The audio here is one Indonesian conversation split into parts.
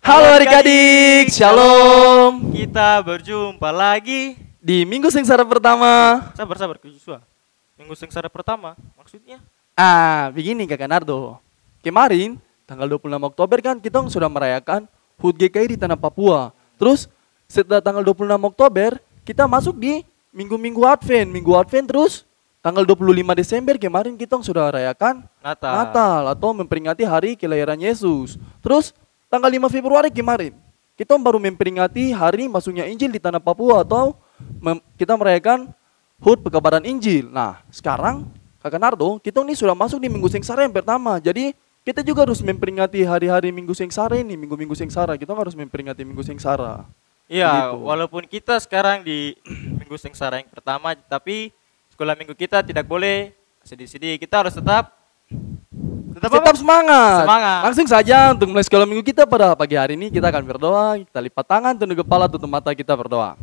Halo adik-adik, shalom. Kita berjumpa lagi. Di Minggu Sengsara pertama. Sabar, Kak Joshua. Minggu sengsara pertama, maksudnya? Begini Kakak Nardo. Kemarin, tanggal 26 Oktober kan kita sudah merayakan HUT GKI di Tanah Papua. Terus, setelah tanggal 26 Oktober, kita masuk di Minggu-Minggu Advent. Minggu Advent terus, tanggal 25 Desember kemarin kita sudah rayakan Natal atau memperingati hari kelahiran Yesus. Terus, tanggal 5 Februari kemarin, kita baru memperingati hari masuknya Injil di Tanah Papua atau kita merayakan HUT Pekabaran Injil. Nah, sekarang Kakak Nardo, kita ini sudah masuk di Minggu Sengsara yang pertama. Jadi, kita juga harus memperingati hari-hari Minggu Sengsara ini, Minggu-Minggu Sengsara. Kita harus memperingati Minggu Sengsara. Iya, Begitu. walaupun kita sekarang di Minggu sengsara yang pertama, tapi sekolah minggu kita tidak boleh sedih-sedih. Kita harus tetap Tetap semangat. Semangat. Langsung saja untuk mulai sekolah minggu kita pada pagi hari ini kita akan berdoa. Kita lipat tangan, tunduk kepala, tutup mata, kita berdoa.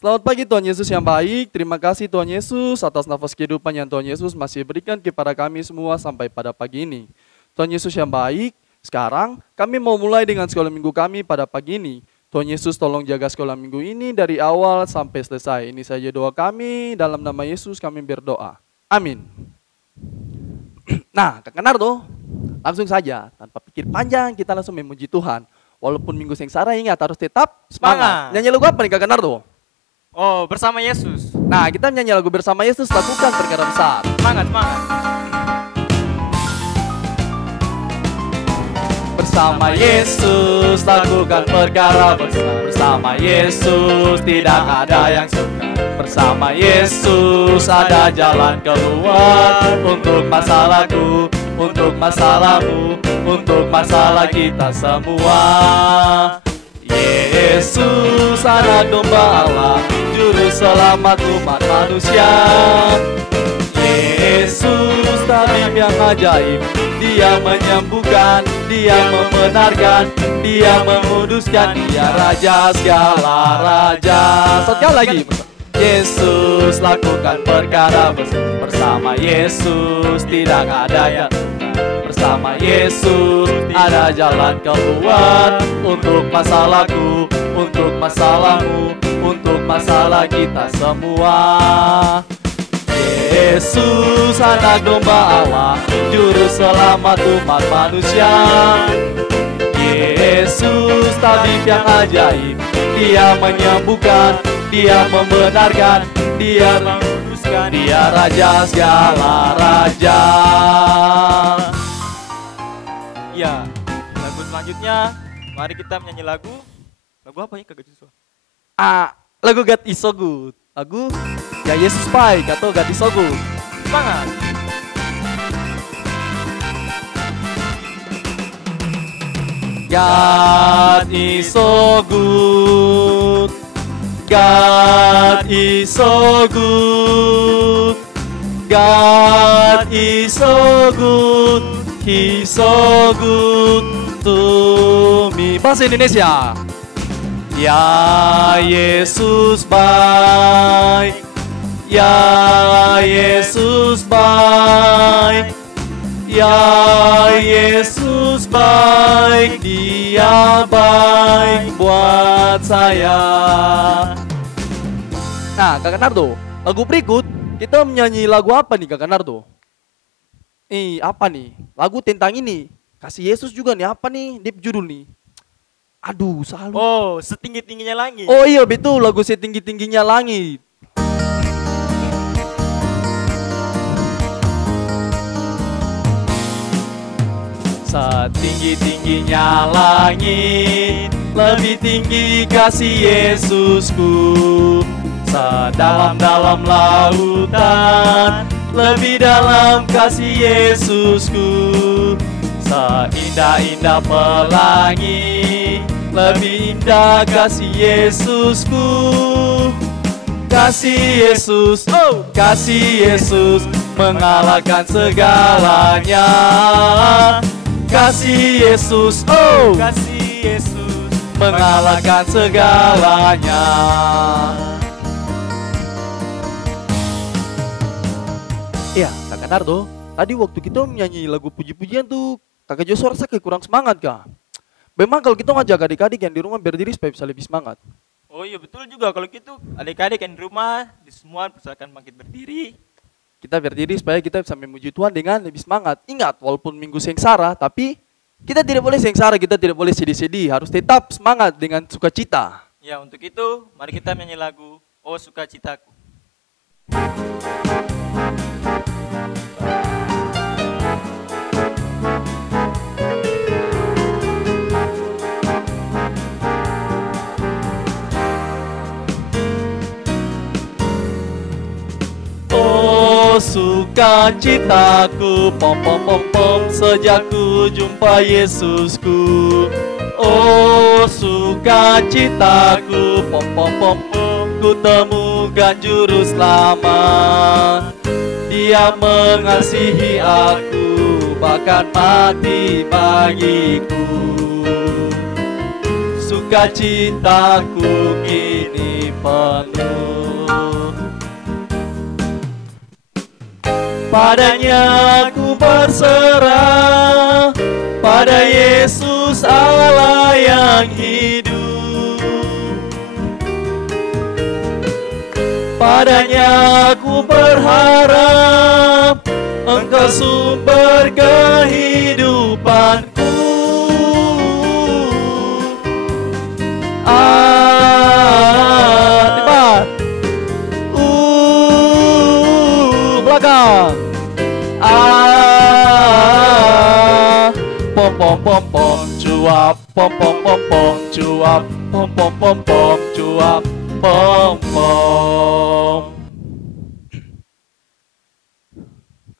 Selamat pagi Tuhan Yesus yang baik. Terima kasih Tuhan Yesus atas nafas kehidupan yang Tuhan Yesus masih berikan kepada kami semua sampai pada pagi ini. Tuhan Yesus yang baik, sekarang kami mau mulai dengan sekolah minggu kami pada pagi ini. Tuhan Yesus tolong jaga sekolah minggu ini dari awal sampai selesai. Ini saja doa kami, dalam nama Yesus kami berdoa. Amin. Nah, Kakak Nardo, langsung saja, tanpa pikir panjang, kita langsung memuji Tuhan. Walaupun minggu sengsara ingat harus tetap semangat. Nyanyi lagu apa nih Kakak Nardo? Oh, bersama Yesus. Nah, kita nyanyi lagu bersama Yesus, lakukan perkara besar. Semangat. Bersama Yesus, lakukan perkara besar. Bersama Yesus, tidak ada yang sukar. Bersama Yesus, ada jalan keluar. Untuk masalahku, untuk masalahmu, untuk masalah kita semua. Yesus, anak domba Allah, juru selamat umat manusia. Yesus, tabib yang ajaib, dia menyembuhkan, dia membenarkan, dia menguduskan, dia raja segala raja. Sekali lagi, Yesus lakukan perkara besar. Bersama Yesus tidak ada yang bersama Yesus ada jalan keluar. Untuk masalahku, untuk masalahmu, untuk masalah kita semua. Yesus anak domba Allah, juru selamat umat manusia. Yesus tabib yang ajaib, dia menyembuhkan, dia membenarkan, dia menguduskan, dia raja segala raja. Iya, lagu selanjutnya, mari kita menyanyi lagu. Lagu apa ya Kak Joshua? Lagu God is so good. Lagu ya Yesus baik atau God is so good. Semangat. God is so good. God is so good. God is so good. He's so good to me. Bahasa Indonesia. Ya Yesus baik. Ya Yesus baik. Ya Yesus baik. Dia baik buat saya. Nah, Kakak Nardo, lagu berikut kita menyanyi lagu apa nih Kakak Nardo? Apa nih? Lagu tentang ini. Kasih Yesus juga nih, apa nih? Dia judul nih. Aduh, salah. Oh, setinggi-tingginya langit. Oh iya betul, lagu setinggi-tingginya langit. Setinggi-tingginya langit, lebih tinggi kasih Yesusku. Sedalam-dalam lautan, lebih dalam kasih Yesusku. Seindah-indah pelangi, lebih indah kasih Yesusku. Kasih Yesus, oh kasih Yesus, mengalahkan segalanya. Kasih Yesus, oh Kasih Yesus mengalahkan segalanya. Iya, Kakak Nardo, tadi waktu kita menyanyi lagu puji-pujian tuh, Kakak Joshua rasa kayak kurang semangat kah? Memang kalau kita ngajak adik-adik yang di rumah berdiri supaya bisa lebih semangat. Oh iya betul juga kalau gitu adik-adik yang di rumah di semua usahakan bangkit berdiri. Kita berdiri supaya kita bisa memuji Tuhan dengan lebih semangat. Ingat, walaupun minggu sengsara, tapi kita tidak boleh sengsara, kita tidak boleh sedih-sedih. Harus tetap semangat dengan sukacita. Ya untuk itu mari kita menyanyi lagu Oh Sukacitaku. Oh sukacitaku, pom pom pom pom, sejak ku jumpa Yesusku. Oh sukacitaku, pom pom pom pom, ku temukan juru selamat. Dia mengasihi aku, bahkan mati bagiku. Sukacitaku kini penuh. Padanya ku berserah, pada Yesus Allah yang hidup. Padanya ku berharap, Engkau sumber kehidupanku. Cepat. Belakang. Pom pom pom pom cuap, pom pom pom pom cuap, pom pom pom pom cuap, pom pom.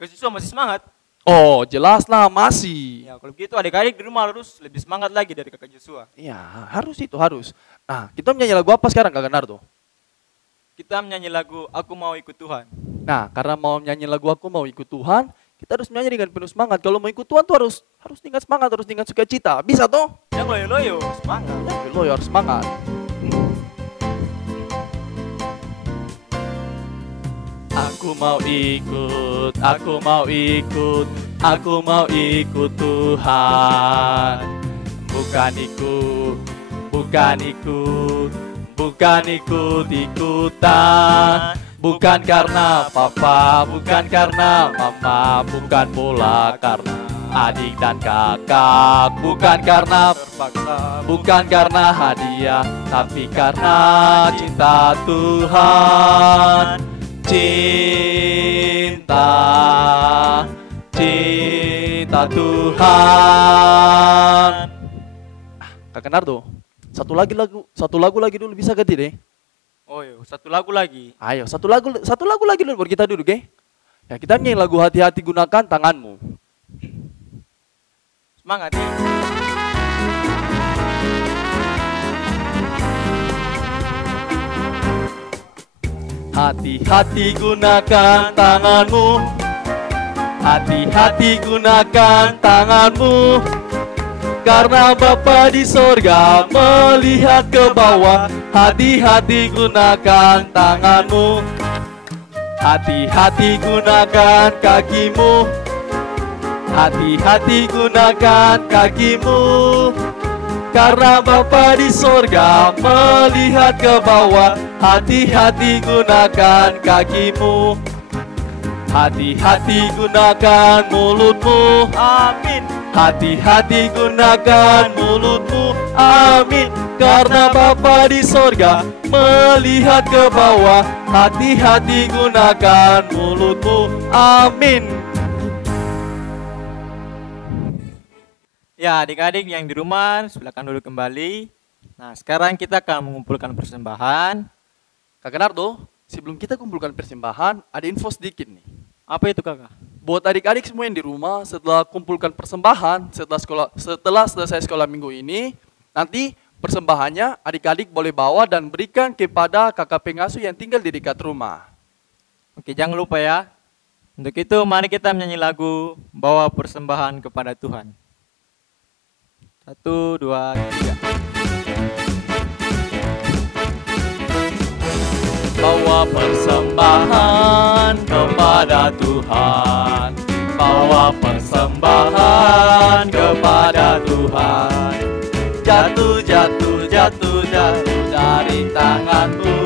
Kesiswa masih semangat? Oh jelaslah masih. Ya kalau begitu adik-adik di rumah harus lebih semangat lagi dari kakak Joshua. Iya harus itu harus. Nah kita menyanyi lagu apa sekarang Kak Nardo? Kita menyanyi lagu Aku Mau Ikut Tuhan. Nah karena mau menyanyi lagu Aku Mau Ikut Tuhan, kita harus menyanyi dengan penuh semangat. Kalau mau ikut Tuhan tuh harus dengan semangat, harus dengan sukacita. Bisa toh? Yang loyo-loyo, semangat. Lo harus semangat. Aku mau ikut, aku mau ikut, aku mau ikut Tuhan. Bukan ikut, bukan ikut, bukan ikut-ikutan. Bukan karena papa, bukan karena mama, bukan pula karena adik dan kakak. Bukan karena Terpaksa, bukan karena hadiah, tapi karena cinta Tuhan. Cinta, cinta Tuhan. Kakak Nardo, satu lagu lagi dulu bisa gak tidak? Oh iya, satu lagu lagi. Ayo, satu lagu lagi dulu baru kita duduk, ya. Ya, kita nyanyi lagu Hati-hati Gunakan Tanganmu. Semangat ya. Hati-hati gunakan tanganmu. Hati-hati gunakan tanganmu. Karena Bapa di sorga melihat ke bawah. Hati-hati gunakan tanganmu. Hati-hati gunakan kakimu. Hati-hati gunakan kakimu. Karena Bapa di sorga melihat ke bawah. Hati-hati gunakan kakimu. Hati-hati gunakan mulutmu. Amin. Hati-hati gunakan mulutmu, amin. Karena Bapa di sorga melihat ke bawah. Hati-hati gunakan mulutmu, amin. Ya adik-adik yang di rumah silakan duduk kembali. Nah sekarang kita akan mengumpulkan persembahan. Kakak Nardo, sebelum kita kumpulkan persembahan, ada info sedikit nih. Apa itu kakak? Buat adik-adik semua yang di rumah, setelah kumpulkan persembahan, setelah selesai sekolah minggu ini, nanti persembahannya adik-adik boleh bawa dan berikan kepada kakak pengasuh yang tinggal di dekat rumah. Oke jangan lupa ya. Untuk itu mari kita menyanyi lagu Bawa Persembahan Kepada Tuhan. 1, 2, 3. Bawa persembahan kepada Tuhan. Bawa persembahan kepada Tuhan. jatuh, jatuh, jatuh, jatuh dari tanganku.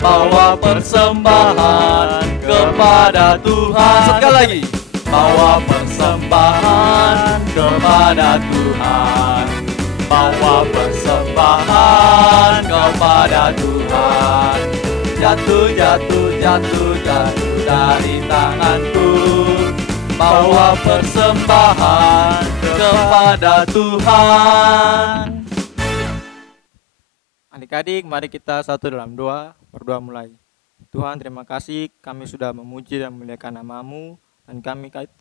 Bawa persembahan kepada Tuhan. Sekali lagi. Bawa persembahan kepada Tuhan. Bawa persembahan kepada Tuhan. Jatuh, jatuh, jatuh, jatuh dari tanganku. Bawa persembahan kepada Tuhan. Adik-adik, mari kita satu dalam doa, berdoa mulai. Tuhan, terima kasih kami sudah memuji dan memuliakan nama-Mu, dan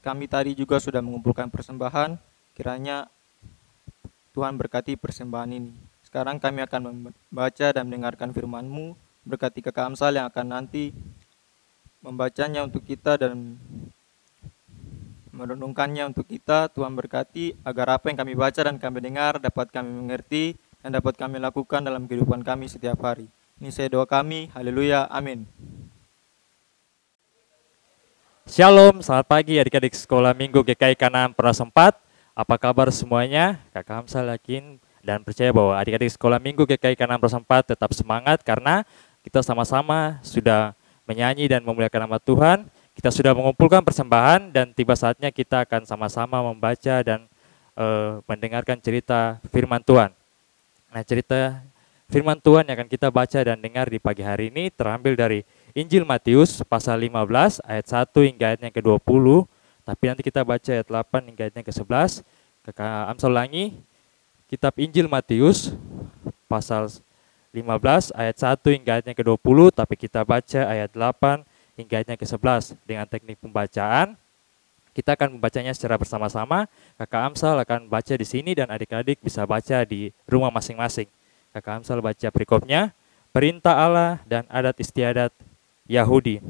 kami tadi juga sudah mengumpulkan persembahan. Kiranya Tuhan berkati persembahan ini. Sekarang kami akan membaca dan mendengarkan firman-Mu. Berkati Kakak Amsal yang akan nanti membacanya untuk kita dan merenungkannya untuk kita. Tuhan berkati agar apa yang kami baca dan kami dengar dapat kami mengerti dan dapat kami lakukan dalam kehidupan kami setiap hari. Ini saya doa kami, haleluya, amin. Shalom, selamat pagi adik-adik sekolah minggu GKI Kanaan Pras 4. Apa kabar semuanya? Kakak Hamzah yakin dan percaya bahwa adik-adik sekolah minggu GKI Kanaan Pras 4 tetap semangat karena kita sama-sama sudah menyanyi dan memuliakan nama Tuhan. Kita sudah mengumpulkan persembahan dan tiba saatnya kita akan sama-sama membaca dan mendengarkan cerita firman Tuhan. Nah, cerita firman Tuhan yang akan kita baca dan dengar di pagi hari ini terambil dari Injil Matius pasal 15 ayat 1 hingga ayat yang ke-20. Tapi nanti kita baca ayat 8 hingga ayat yang ke-11. Kakak Amsal ulangi, kitab Injil Matius pasal 15 ayat 1 hingga ayat yang ke-20. Tapi kita baca ayat 8 hingga ayat yang ke-11 dengan teknik pembacaan. Kita akan membacanya secara bersama-sama. Kakak Amsal akan baca di sini dan adik-adik bisa baca di rumah masing-masing. Kakak Amsal baca perikopnya. Perintah Allah dan adat istiadat Yahudi.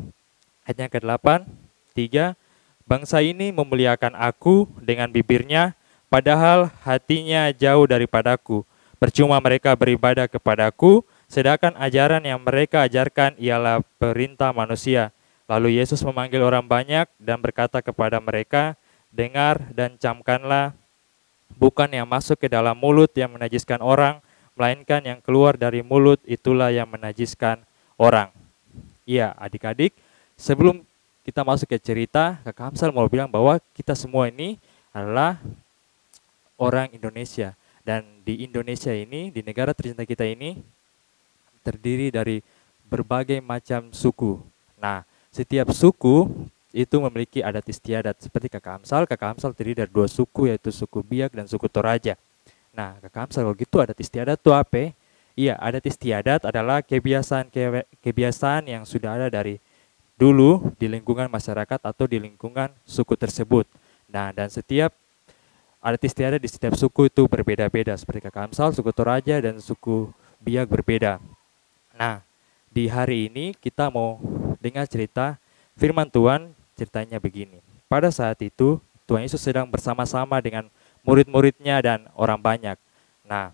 Ayat yang ke-8, 3. Bangsa ini memuliakan aku dengan bibirnya, padahal hatinya jauh daripadaku. Percuma mereka beribadah kepadaku, sedangkan ajaran yang mereka ajarkan ialah perintah manusia. Lalu Yesus memanggil orang banyak dan berkata kepada mereka, dengar dan camkanlah, bukan yang masuk ke dalam mulut yang menajiskan orang, melainkan yang keluar dari mulut itulah yang menajiskan orang. Iya, adik-adik, sebelum kita masuk ke cerita, Kakak Hamzal mau bilang bahwa kita semua ini adalah orang Indonesia. Dan di Indonesia ini, di negara tercinta kita ini, terdiri dari berbagai macam suku. Nah, setiap suku itu memiliki adat istiadat. Seperti Kakak Hamzal terdiri dari 2 suku, yaitu suku Biak dan suku Toraja. Nah, Kakak Hamzal, kalau gitu adat istiadat itu apa? Iya, adat istiadat adalah kebiasaan yang sudah ada dari dulu di lingkungan masyarakat atau di lingkungan suku tersebut. Nah, dan setiap adat istiadat di setiap suku itu berbeda-beda. Seperti Kakak Hamzal, suku Toraja dan suku Biak berbeda. Nah, di hari ini kita mau dengar cerita firman Tuhan. Ceritanya begini. Pada saat itu Tuhan Yesus sedang bersama-sama dengan murid-muridnya dan orang banyak. Nah,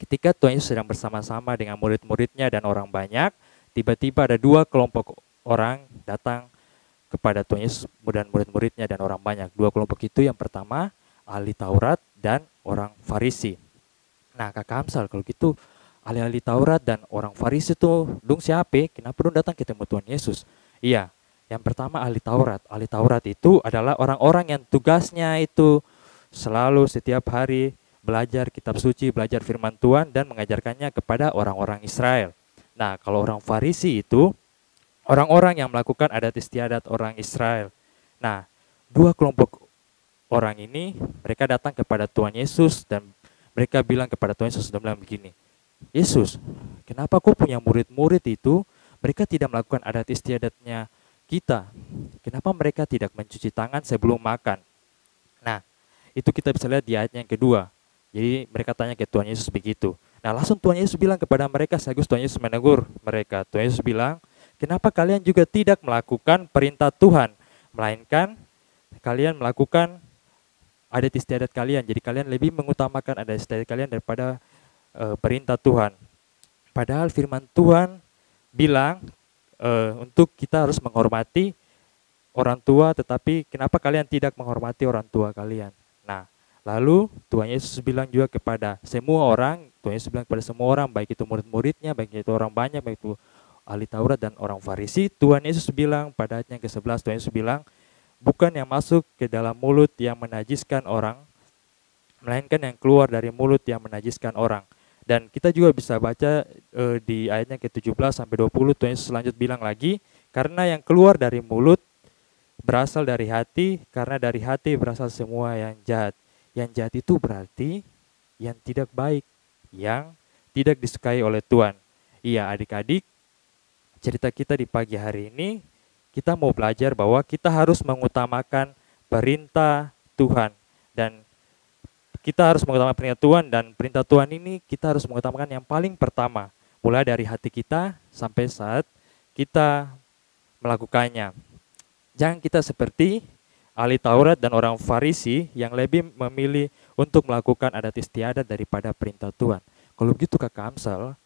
ketika Tuhan Yesus sedang bersama-sama dengan murid-muridnya dan orang banyak, tiba-tiba ada 2 kelompok orang datang kepada Tuhan Yesus dan murid-muridnya dan orang banyak. 2 kelompok itu yang pertama ahli Taurat dan orang Farisi. Nah, Kakak Hamzal, kalau gitu ahli-ahli Taurat dan orang Farisi itu dong siapa? Kenapa dong datang ketemu Tuhan Yesus? Iya, yang pertama ahli Taurat. Ahli Taurat itu adalah orang-orang yang tugasnya itu selalu setiap hari belajar kitab suci, belajar firman Tuhan dan mengajarkannya kepada orang-orang Israel. Nah, kalau orang Farisi itu orang-orang yang melakukan adat istiadat orang Israel. Nah, 2 kelompok orang ini mereka datang kepada Tuhan Yesus dan mereka bilang kepada Tuhan Yesus dan bilang begini, Yesus, kenapa kau punya murid-murid itu mereka tidak melakukan adat istiadatnya kita? Kenapa mereka tidak mencuci tangan sebelum makan? Nah, itu kita bisa lihat di ayat yang kedua. Jadi mereka tanya ke Tuhan Yesus begitu. Nah, langsung Tuhan Yesus bilang kepada mereka, sekaligus Tuhan Yesus menegur mereka. Tuhan Yesus bilang, kenapa kalian juga tidak melakukan perintah Tuhan, melainkan kalian melakukan adat istiadat kalian. Jadi kalian lebih mengutamakan adat istiadat kalian daripada perintah Tuhan. Padahal firman Tuhan bilang untuk kita harus menghormati orang tua, tetapi kenapa kalian tidak menghormati orang tua kalian? Nah, Lalu Tuhan Yesus bilang juga kepada semua orang, Tuhan Yesus bilang kepada semua orang, baik itu murid-muridnya, baik itu orang banyak, baik itu ahli Taurat dan orang Farisi, Tuhan Yesus bilang pada ayat yang ke-11, Tuhan Yesus bilang, bukan yang masuk ke dalam mulut yang menajiskan orang, melainkan yang keluar dari mulut yang menajiskan orang. Dan kita juga bisa baca di ayatnya ke-17 sampai 20, Tuhan Yesus lanjut bilang lagi, karena yang keluar dari mulut berasal dari hati, karena dari hati berasal semua yang jahat. Yang jahat itu berarti yang tidak baik, yang tidak disukai oleh Tuhan. Iya, adik-adik, cerita kita di pagi hari ini, kita mau belajar bahwa kita harus mengutamakan perintah Tuhan. Dan kita harus mengutamakan perintah Tuhan, dan perintah Tuhan ini kita harus mengutamakan yang paling pertama, mulai dari hati kita sampai saat kita melakukannya. Jangan kita seperti ahli Taurat dan orang Farisi yang lebih memilih untuk melakukan adat istiadat daripada perintah Tuhan. Kalau begitu Kakak Amsal,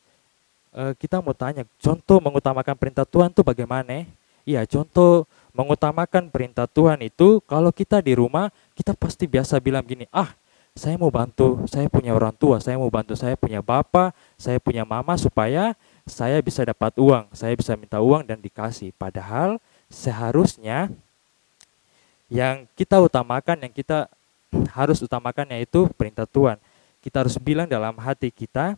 kita mau tanya, contoh mengutamakan perintah Tuhan itu bagaimana? Iya, contoh mengutamakan perintah Tuhan itu kalau kita di rumah, kita pasti biasa bilang gini, saya mau bantu, saya punya orang tua, saya mau bantu, saya punya bapak, saya punya mama supaya saya bisa dapat uang, saya bisa minta uang dan dikasih. Padahal seharusnya yang kita utamakan, yang kita harus utamakan yaitu perintah Tuhan. Kita harus bilang dalam hati kita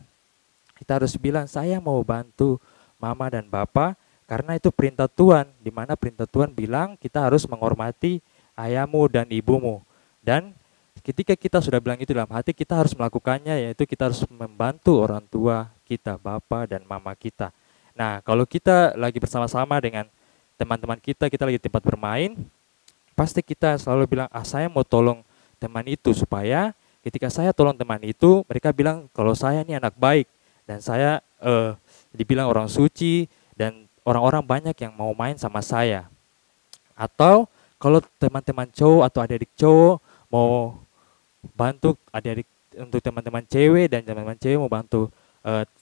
harus bilang saya mau bantu mama dan bapak karena itu perintah Tuhan, di mana perintah Tuhan bilang kita harus menghormati ayahmu dan ibumu. Dan ketika kita sudah bilang itu dalam hati, kita harus melakukannya, yaitu kita harus membantu orang tua kita, bapak dan mama kita. Nah, kalau kita lagi bersama-sama dengan teman-teman kita lagi di tempat bermain, pasti kita selalu bilang, saya mau tolong teman itu supaya ketika saya tolong teman itu, mereka bilang kalau saya ini anak baik dan saya dibilang orang suci dan orang-orang banyak yang mau main sama saya. Atau kalau teman-teman cowok atau adik-adik cowok mau bantu adik-adik, untuk teman-teman cewek dan teman-teman cewek mau bantu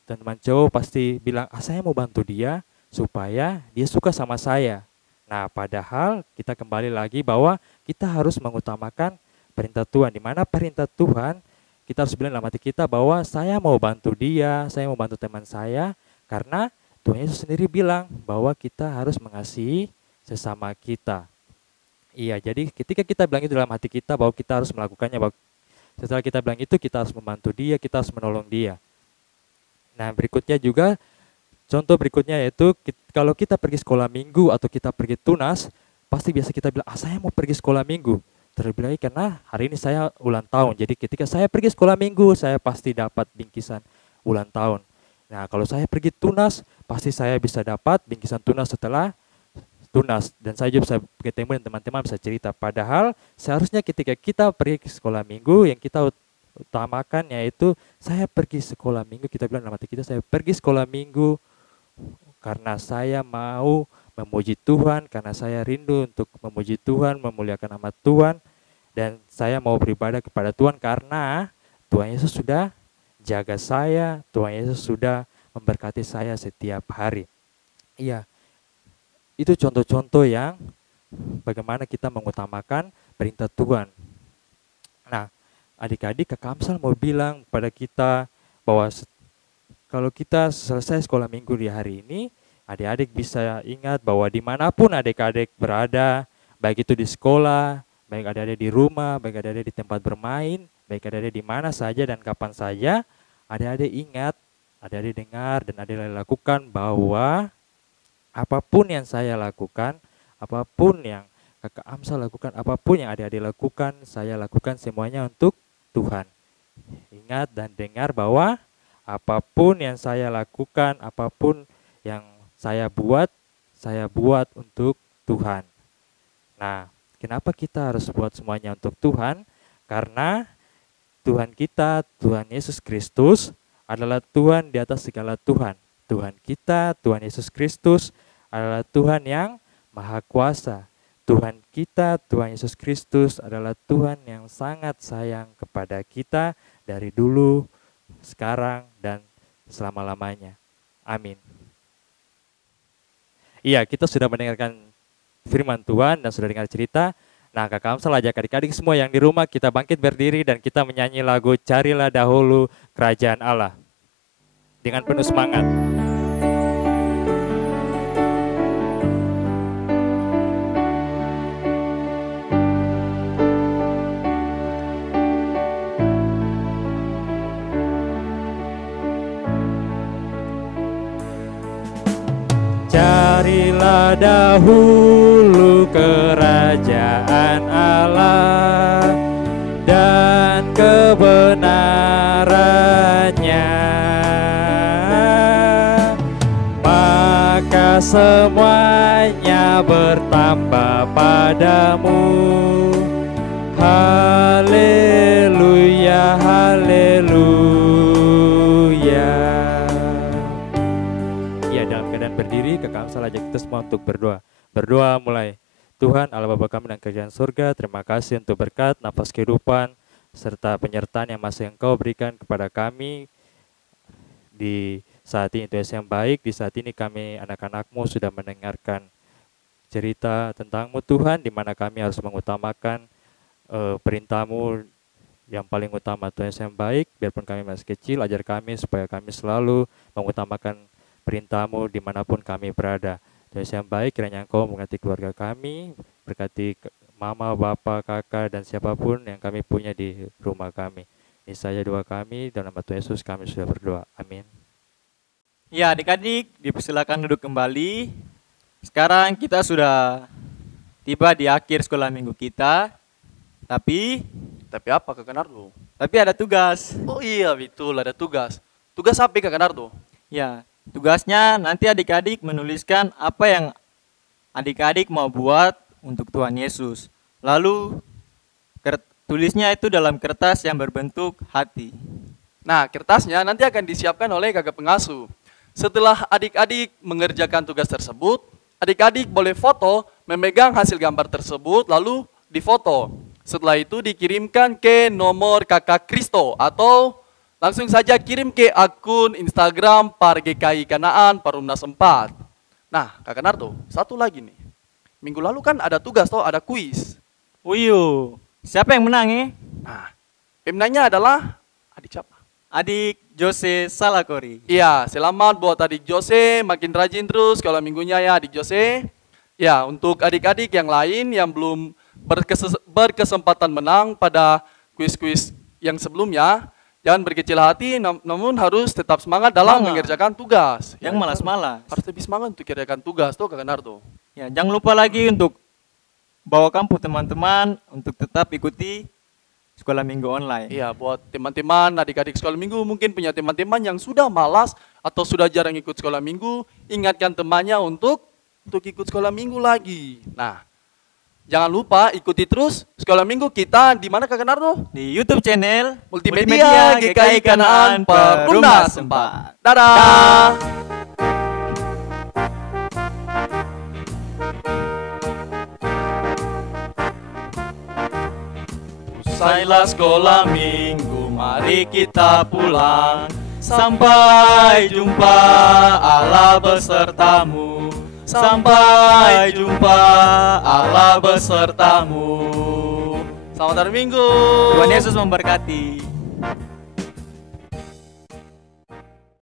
teman-teman cowok, pasti bilang saya mau bantu dia supaya dia suka sama saya. Nah, padahal kita kembali lagi bahwa kita harus mengutamakan perintah Tuhan, di mana perintah Tuhan kita harus bilang dalam hati kita bahwa saya mau bantu dia, saya mau bantu teman saya, karena Tuhan Yesus sendiri bilang bahwa kita harus mengasihi sesama kita. Iya, jadi ketika kita bilang itu dalam hati kita bahwa kita harus melakukannya, bahwa setelah kita bilang itu kita harus membantu dia, kita harus menolong dia. Nah, berikutnya juga, contoh berikutnya yaitu kalau kita pergi sekolah minggu atau kita pergi tunas, pasti biasa kita bilang, saya mau pergi sekolah minggu. Terlebih lagi karena hari ini saya ulang tahun, jadi ketika saya pergi sekolah minggu, saya pasti dapat bingkisan ulang tahun. Nah, kalau saya pergi tunas, pasti saya bisa dapat bingkisan tunas setelah tunas, dan saya juga bisa ketemu dan teman-teman bisa cerita. Padahal seharusnya ketika kita pergi ke sekolah minggu, yang kita utamakan yaitu saya pergi sekolah minggu, kita bilang dalam hati kita, saya pergi sekolah minggu karena saya mau memuji Tuhan, karena saya rindu untuk memuji Tuhan, memuliakan nama Tuhan, dan saya mau beribadah kepada Tuhan karena Tuhan Yesus sudah jaga saya, Tuhan Yesus sudah memberkati saya setiap hari. Iya, itu contoh-contoh yang bagaimana kita mengutamakan perintah Tuhan. Nah, adik-adik, Kakak Amsal mau bilang pada kita bahwa kalau kita selesai sekolah minggu di hari ini, adik-adik bisa ingat bahwa dimanapun adik-adik berada, baik itu di sekolah, baik adik-adik di rumah, baik adik-adik di tempat bermain, baik adik-adik di mana saja dan kapan saja, adik-adik ingat, adik-adik dengar dan adik-adik lakukan bahwa apapun yang saya lakukan, apapun yang Kakak Amsal lakukan, apapun yang adik-adik lakukan, saya lakukan semuanya untuk Tuhan. Ingat dan dengar bahwa apapun yang saya lakukan, apapun yang saya buat untuk Tuhan. Nah, kenapa kita harus buat semuanya untuk Tuhan? Karena Tuhan kita, Tuhan Yesus Kristus adalah Tuhan di atas segala Tuhan. Tuhan kita, Tuhan Yesus Kristus adalah Tuhan yang Maha Kuasa. Tuhan kita, Tuhan Yesus Kristus adalah Tuhan yang sangat sayang kepada kita dari dulu, sekarang, dan selama-lamanya. Amin. Iya, kita sudah mendengarkan firman Tuhan dan sudah dengar cerita. Nah, Kakak Amsal ajak adik-adik semua yang di rumah kita bangkit berdiri dan kita menyanyi lagu Carilah Dahulu Kerajaan Allah dengan penuh semangat. Carilah dahulu kerajaan Allah dan kebenarannya, maka semuanya bertambah padamu. Haleluya, haleluya. Ya, dalam keadaan berdiri, Kakak Amsal ajak kita semua untuk berdoa. Berdoa mulai. Tuhan Allah Bapa kami dan kerajaan surga, terima kasih untuk berkat, nafas kehidupan, serta penyertaan yang masih Engkau berikan kepada kami di saat ini. Tuhan yang baik, di saat ini kami anak-anak-Mu sudah mendengarkan cerita tentang-Mu Tuhan, di mana kami harus mengutamakan perintah-Mu yang paling utama. Tuhan yang baik, biarpun kami masih kecil, ajar kami supaya kami selalu mengutamakan perintah-Mu dimanapun kami berada. Tuhan yang baik, kiranya Engkau memberkati keluarga kami, berkati mama, bapa, kakak, dan siapapun yang kami punya di rumah kami. Ini saja doa kami, dalam nama Tuhan Yesus kami sudah berdoa. Amin. Ya, adik-adik, dipersilakan duduk kembali. Sekarang kita sudah tiba di akhir sekolah minggu kita. Tapi apa Kakak Nardo? ada tugas. Oh iya betul, ada tugas. Tugas apa Kakak Nardo? Ya, tugasnya nanti adik-adik menuliskan apa yang adik-adik mau buat untuk Tuhan Yesus. Lalu tulisnya itu dalam kertas yang berbentuk hati. Nah, kertasnya nanti akan disiapkan oleh kakak pengasuh. Setelah adik-adik mengerjakan tugas tersebut, adik-adik boleh foto, memegang hasil gambar tersebut, lalu difoto. Setelah itu dikirimkan ke nomor kakak Kristo atau langsung saja kirim ke akun Instagram Par GKI Kanaan Perumnas 4. Nah, Kakak Nardo, satu lagi nih. Minggu lalu kan ada tugas toh, ada kuis. Uyu, siapa yang menang ya? Nah, pemenangnya adalah adik siapa? Adik Jose Salakori. Iya, selamat buat adik Jose, makin rajin terus sekolah minggunya ya adik Jose. Ya, untuk adik-adik yang lain yang belum berkesempatan menang pada kuis-kuis yang sebelumnya, jangan berkecil hati, namun harus tetap semangat dalam mengerjakan tugas. Yang malas-malas. Harus lebih semangat untuk mengerjakan tugas, tuh Kakak Nardo. Ya, jangan lupa lagi untuk bawa kampung teman-teman untuk tetap ikuti sekolah minggu online. Iya, buat teman-teman, adik-adik sekolah minggu mungkin punya teman-teman yang sudah malas atau sudah jarang ikut sekolah minggu, ingatkan temannya untuk ikut sekolah minggu lagi. Nah, jangan lupa ikuti terus sekolah minggu kita di mana Kakak Nardo? Di YouTube channel Multimedia GKI Kanaan Perumnas 4. Dadah. Usailah sekolah minggu, mari kita pulang. Sampai jumpa Allah besertamu. Sampai jumpa Allah besertamu. Selamat hari Minggu. Tuhan Yesus memberkati.